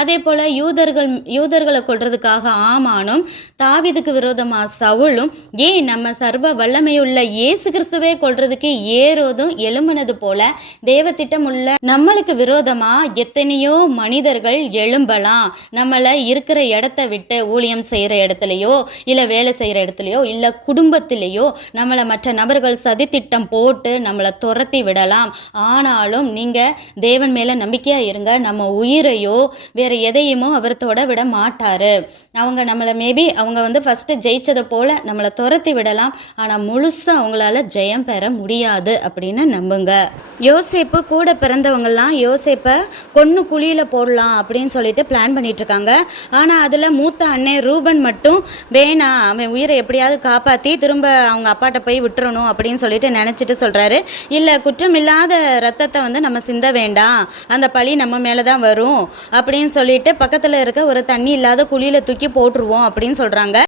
அதே போல் யூதர்களை கொல்றதுக்காக ஆமானும், தாவீதுக்கு விரோதமாக சவுலும், ஏன் நம்ம சர்வ வல்லமையுள்ள இயேசு கிறிஸ்துவே கொல்றதுக்கு ஏரோதும் எழும்பினது போல தேவத்திட்டம் உள்ள நம்மளுக்கு விரோதமாக எத்தனையோ மனிதர்கள் எழும்பலாம். நம்மளை இருக்கிற இடத்த விட்டு, ஊழியம் செய்கிற இடத்துலையோ இல்லை வேலை செய்கிற இடத்துலையோ இல்லை குடும்பத்திலேயோ நம்மளை மற்ற நபர்கள் சதித்திட்டம் போட்டு நம்மளை துரத்தி விடலாம். ஆனாலும் நீங்கள் தேவன் மேலே நம்பிக்கையாக இருங்க. நம்ம உயிரையோ வேறு எதையுமோ அவர் தொட விட மாட்டார். அவங்க நம்மளை மேபி அவங்க ஃபஸ்ட்டு ஜெயிச்சதை போல் நம்மளை துரத்தி விடலாம், ஆனால் முழுசாக அவங்களால ஜெயம் பெற முடியாது அப்படின்னு நம்புங்க. யோசேப்பு கூட பிறந்தவங்கலாம் யோசேப்பை கொன்று குழியில் போடலாம் அப்படின்னு சொல்லிட்டு பிளான் பண்ணிகிட்ருக்காங்க. ஆனால் அதில் மூத்த அண்ணன் ரூபன் மட்டும் வேணாம், அவன் உயிரை எப்படியாவது காப்பாற்றி திரும்ப அவங்க அப்பாட்ட போய் விட்டுறணும் அப்படின்னு சொல்லிட்டு நினச்சிட்டு சொல்கிறாரு, இல்லை குற்றம் இல்லாத ரத்தத்தை நம்ம சிந்த வேண்டாம், அந்த பழி நம்ம மேலே தான் வரும் அப்படின்னு சொல்லிட்டு பக்கத்தில் இருக்க ஒரு தண்ணி இல்லாத குழியில் தூக்கி போட்டுருவோம் அப்படின்னு சொல்கிறாங்க.